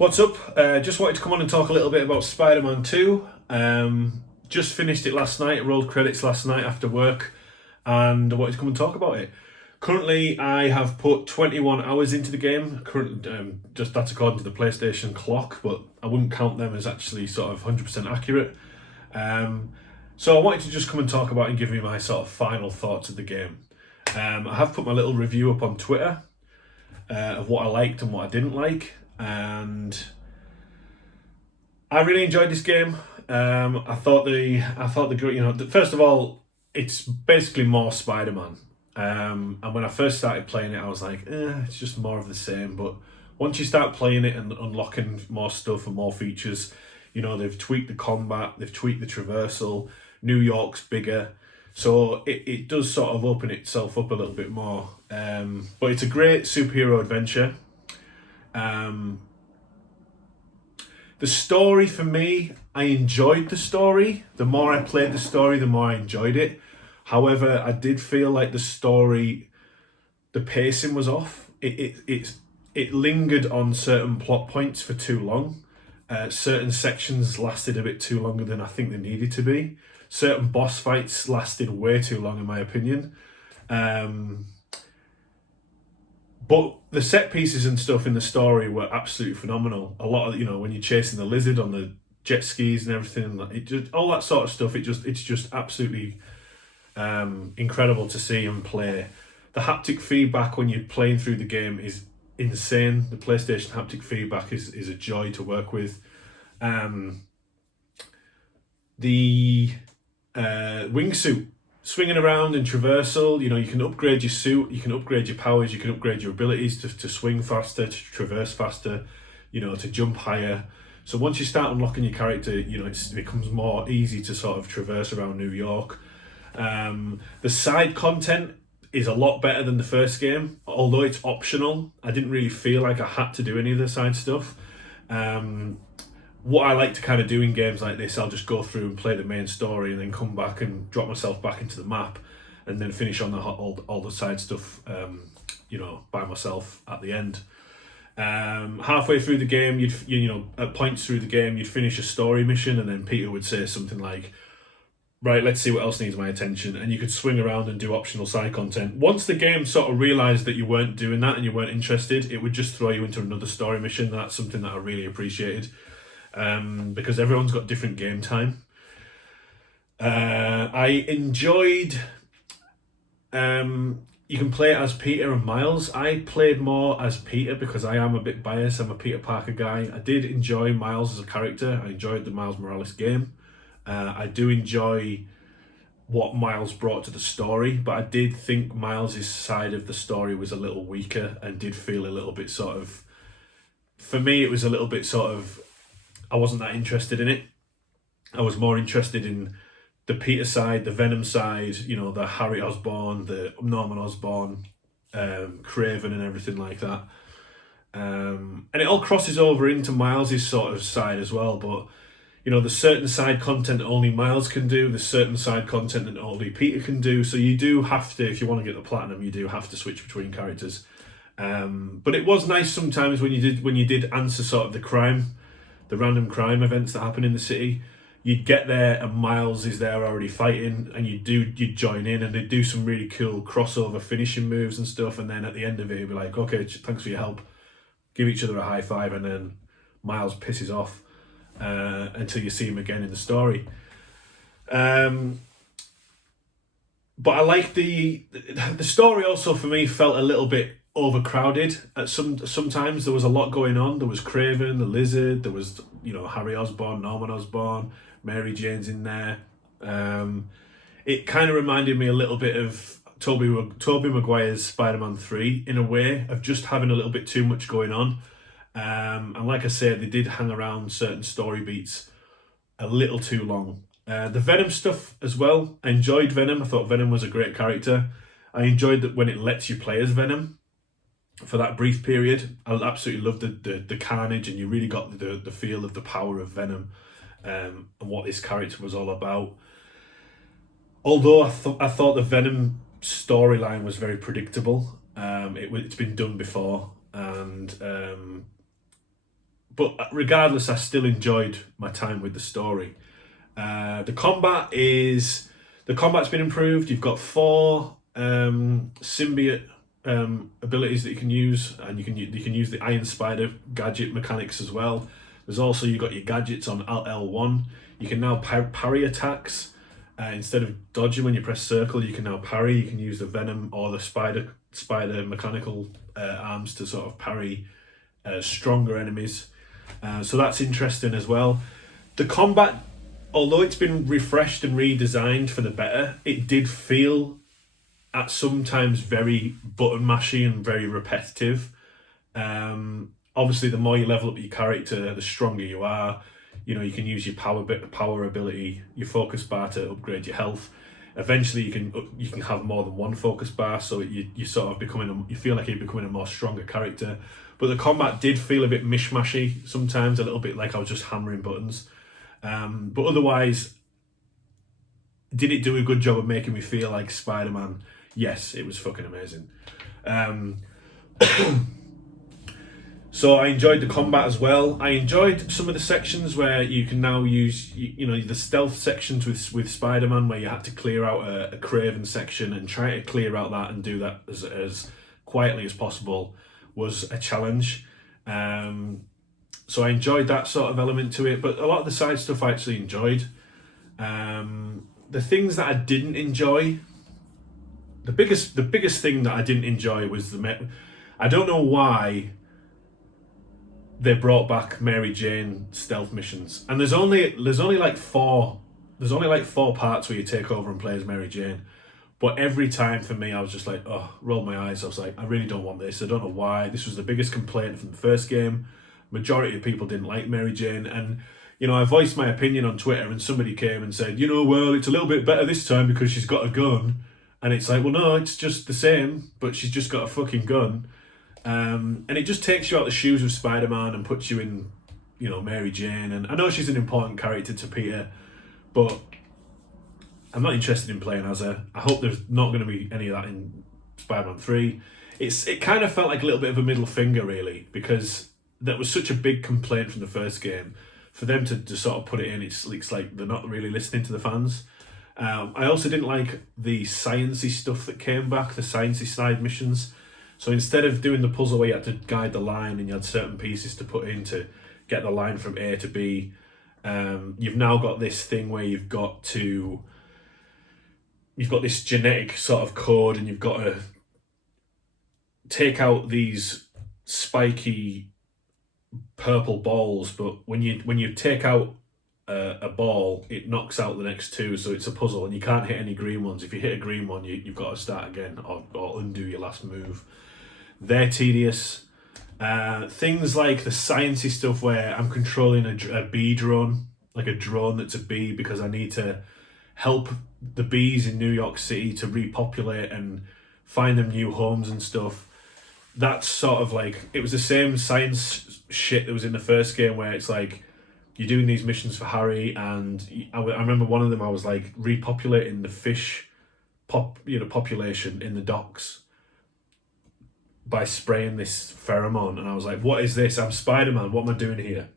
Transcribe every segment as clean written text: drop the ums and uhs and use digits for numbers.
What's up? Just wanted to come on and talk a little bit about Spider-Man 2. Just finished it last night, rolled credits last night after work, and I wanted to come and talk about it. Currently, I have put 21 hours into the game. Just that's according to the PlayStation clock, but I wouldn't count them as actually sort of 100% accurate. So I wanted to just come and talk about and give you my sort of final thoughts of the game. I have put my little review up on Twitter of what I liked and what I didn't like, and I really enjoyed this game. I thought first of all, it's basically more Spider-Man. And when I first started playing it, I was like, it's just more of the same. But once you start playing it and unlocking more stuff and more features, they've tweaked the combat, they've tweaked the traversal. New York's bigger, so it does sort of open itself up a little bit more. But it's a great superhero adventure. The story for me, I enjoyed the story. The more I played the story, the more I enjoyed it. However, I did feel like the pacing was off. It lingered on certain plot points for too long. Certain sections lasted a bit too longer than I think they needed to be. Certain boss fights lasted way too long, in my opinion. But the set pieces and stuff in the story were absolutely phenomenal. A lot of, when you're chasing the lizard on the jet skis and everything, all that sort of stuff, it's just absolutely incredible to see and play. The haptic feedback when you're playing through the game is insane. The PlayStation haptic feedback is a joy to work with. The wingsuit, swinging around and traversal, you can upgrade your suit, you can upgrade your powers, you can upgrade your abilities to swing faster, to traverse faster, to jump higher. So once you start unlocking your character, it becomes more easy to sort of traverse around New York. The side content is a lot better than the first game, although it's optional. I didn't really feel like I had to do any of the side stuff. What I like to kind of do in games like this, I'll just go through and play the main story and then come back and drop myself back into the map and then finish on all the side stuff, by myself at the end. Halfway through the game, at points through the game, you'd finish a story mission and then Peter would say something like, right, let's see what else needs my attention. And you could swing around and do optional side content. Once the game sort of realised that you weren't doing that and you weren't interested, it would just throw you into another story mission. That's something that I really appreciated. Because everyone's got different game time. I enjoyed you can play as Peter and Miles. I played more as Peter because I am a bit biased. I'm a Peter Parker guy. I did enjoy Miles as a character. I enjoyed the Miles Morales game. I do enjoy what Miles brought to the story, but I did think Miles' side of the story was a little weaker and did feel a little bit for me, it was a little bit I wasn't that interested in it. I was more interested in the Peter side, the Venom side, the Harry Osborn, the Norman Osborn, Craven and everything like that. And it all crosses over into Miles' sort of side as well, but there's certain side content that only Miles can do, there's certain side content that only Peter can do, so you do have to, if you want to get the platinum, you do have to switch between characters. But it was nice sometimes when you did answer sort of the random crime events that happen in the city. You'd get there and Miles is there already fighting, and you'd join in and they'd do some really cool crossover finishing moves and stuff, and then at the end of it you'd be like, okay, thanks for your help, give each other a high five, and then Miles pisses off until you see him again in the story. But I like the story also for me felt a little bit overcrowded at sometimes. There was a lot going on. There was Craven, the Lizard, there was Harry Osborn, Norman Osborn, Mary Jane's in there. It kind of reminded me a little bit of Tobey Maguire's Spider-Man 3 in a way, of just having a little bit too much going on. And like I said, they did hang around certain story beats a little too long. The Venom stuff as well, I enjoyed Venom. I thought Venom was a great character. I enjoyed that when it lets you play as Venom for that brief period. I absolutely loved the carnage, and you really got the feel of the power of Venom and what this character was all about. Although I thought the Venom storyline was very predictable. It's been done before, and but regardless, I still enjoyed my time with the story. The combat's been improved. You've got 4 symbiote abilities that you can use, and you can use the Iron Spider gadget mechanics as well. There's also, you've got your gadgets on Alt L1. You can now parry attacks. Instead of dodging when you press circle, you can now parry. You can use the Venom or the spider mechanical arms to sort of parry stronger enemies. So that's interesting as well. The combat, although it's been refreshed and redesigned for the better, it did feel at sometimes very button mashy and very repetitive. Obviously, the more you level up your character, the stronger you are. You know, you can use your power ability, your focus bar to upgrade your health. Eventually, you can have more than one focus bar, so you sort of you feel like you're becoming a more stronger character. But the combat did feel a bit mishmashy sometimes, a little bit like I was just hammering buttons. But otherwise, did it do a good job of making me feel like Spider-Man? Yes, it was fucking amazing. So I enjoyed the combat as well. I enjoyed some of the sections where you can now use, the stealth sections with Spider-Man, where you had to clear out a Kraven section and try to clear out that and do that as quietly as possible was a challenge. So I enjoyed that sort of element to it, but a lot of the side stuff I actually enjoyed. The things that I didn't enjoy, the biggest thing that I didn't enjoy was I don't know why they brought back Mary Jane stealth missions, and there's only like 4 parts where you take over and play as Mary Jane, but every time for me I was just like, rolled my eyes. I was like, I really don't want this. I don't know why. This was the biggest complaint from the first game. Majority of people didn't like Mary Jane, and I voiced my opinion on Twitter, and somebody came and said, well, it's a little bit better this time because she's got a gun. And it's like, well, no, it's just the same, but she's just got a fucking gun. And it just takes you out the shoes of Spider-Man and puts you in, Mary Jane. And I know she's an important character to Peter, but I'm not interested in playing as her. I hope there's not going to be any of that in Spider-Man 3. It kind of felt like a little bit of a middle finger, really, because that was such a big complaint from the first game. For them to sort of put it in, it's like they're not really listening to the fans. I also didn't like the sciencey stuff that came back, the sciencey side missions. So instead of doing the puzzle where you had to guide the line and you had certain pieces to put in to get the line from A to B, you've now got this thing where you've got this genetic sort of code, and you've got to take out these spiky purple balls, but when you take out a ball, it knocks out the next 2, so it's a puzzle, and you can't hit any green ones. If you hit a green one, you've got to start again or undo your last move. They're tedious. Things like the sciencey stuff where I'm controlling a bee drone, like a drone that's a bee, because I need to help the bees in New York City to repopulate and find them new homes and stuff. That's sort of like, it was the same science shit that was in the first game, where it's like you're doing these missions for Harry, and I remember one of them, I was like repopulating the fish population in the docks by spraying this pheromone, and I was like, what is this? I'm Spider-Man, what am I doing here?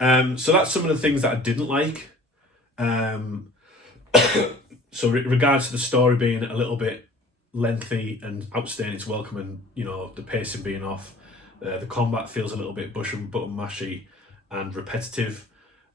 So that's some of the things that I didn't like. So regards to the story being a little bit lengthy and outstaying its welcome, and the pacing being off, the combat feels a little bit button mashy and repetitive.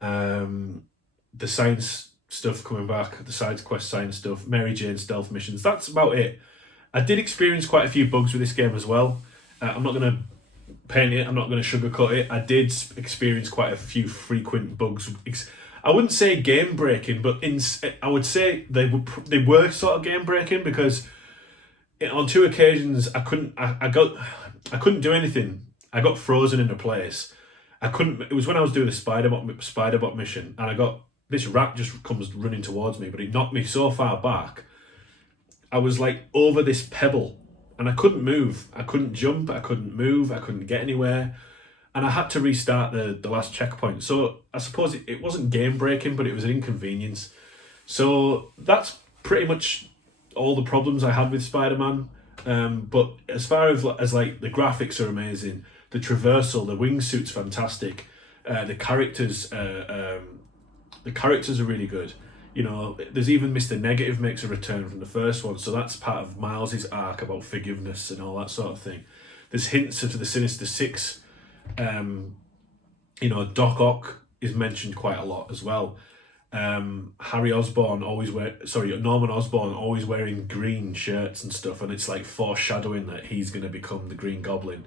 The science stuff coming back, the side quest science stuff, Mary Jane stealth missions, that's about it. I did experience quite a few bugs with this game as well. I'm not going to paint it, I'm not going to sugarcoat it. I did experience quite a few frequent bugs. I wouldn't say game breaking, but I would say they were sort of game breaking, because on 2 occasions I couldn't do anything. I got frozen in a place. It was when I was doing a Spider-Bot mission, and I got this rat just comes running towards me, but it knocked me so far back. I was like over this pebble, and I couldn't move. I couldn't jump. I couldn't move. I couldn't get anywhere, and I had to restart the last checkpoint. So I suppose it wasn't game breaking, but it was an inconvenience. So that's pretty much all the problems I had with Spider-Man. But as far as like the graphics are amazing, the traversal, the wingsuit's fantastic. The characters are really good. You know, there's even Mr. Negative makes a return from the first one, so that's part of Miles's arc about forgiveness and all that sort of thing. There's hints of the Sinister Six. You know, Doc Ock is mentioned quite a lot as well. Norman Osborn always wearing green shirts and stuff, and it's like foreshadowing that he's going to become the Green Goblin.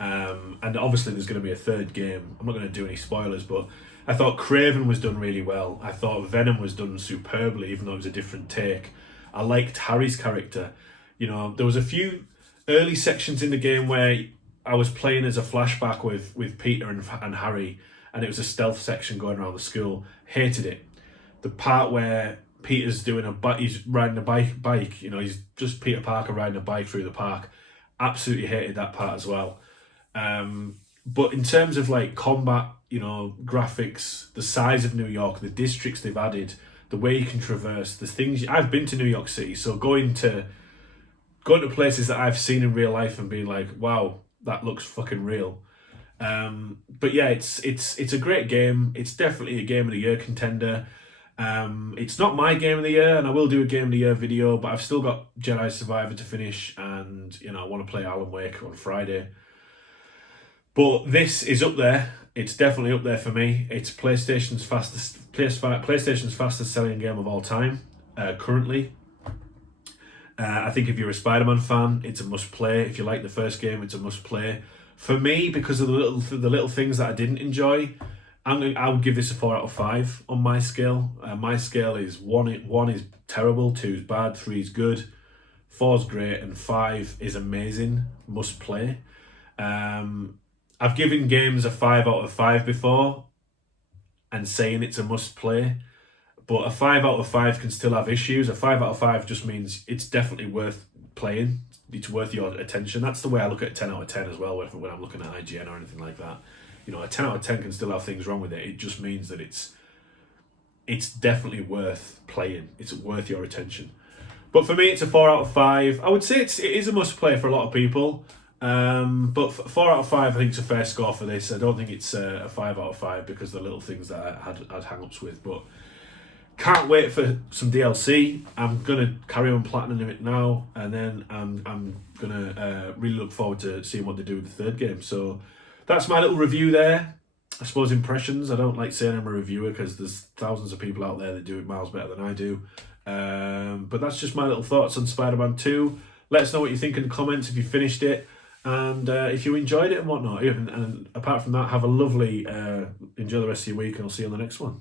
And obviously there's going to be a third game. I'm not going to do any spoilers, but I thought Kraven was done really well. I thought Venom was done superbly, even though it was a different take. I liked Harry's character. You know, there was a few early sections in the game where I was playing as a flashback with Peter and Harry, and it was a stealth section going around the school. Hated it. The part where Peter's he's riding a bike, you know, he's just Peter Parker riding a bike through the park. Absolutely hated that part as well. But in terms of like combat, you know, graphics, the size of New York, the districts they've added, the way you can traverse, the things. I've been to New York City, so going to places that I've seen in real life and being like, wow, that looks fucking real. But yeah, it's a great game. It's definitely a Game of the Year contender. It's not my Game of the Year, and I will do a Game of the Year video, but I've still got Jedi Survivor to finish, and you know, I want to play Alan Wake on Friday. But this is up there. It's definitely up there for me. It's PlayStation's fastest selling game of all time, currently. I think if you're a Spider-Man fan, it's a must play. If you like the first game, it's a must play. For me, because of the little things that I didn't enjoy, I would give this a 4 out of 5 on my scale. My scale is 1 is terrible, 2 is bad, 3 is good, 4 is great, and 5 is amazing, must play. I've given games a 5 out of 5 before and saying it's a must play, but a 5 out of 5 can still have issues. A 5 out of 5 just means it's definitely worth playing. It's worth your attention. That's the way I look at 10 out of 10 as well when I'm looking at IGN or anything like that. You know, a 10 out of 10 can still have things wrong with it. It just means that it's definitely worth playing. It's worth your attention. But for me, it's a 4 out of 5. I would say it is a must play for a lot of people. But 4 out of 5, I think, is a fair score for this. I don't think it's a 5 out of 5 because of the little things that I'd hang-ups with. But can't wait for some DLC. I'm gonna carry on platinum it now, and then I'm gonna really look forward to seeing what they do with the third game. So that's my little review there. I suppose impressions. I don't like saying I'm a reviewer because there's thousands of people out there that do it miles better than I do. But that's just my little thoughts on Spider-Man 2. Let us know what you think in the comments if you finished it. And if you enjoyed it and whatnot. And apart from that, have a lovely, enjoy the rest of your week, and I'll see you on the next one.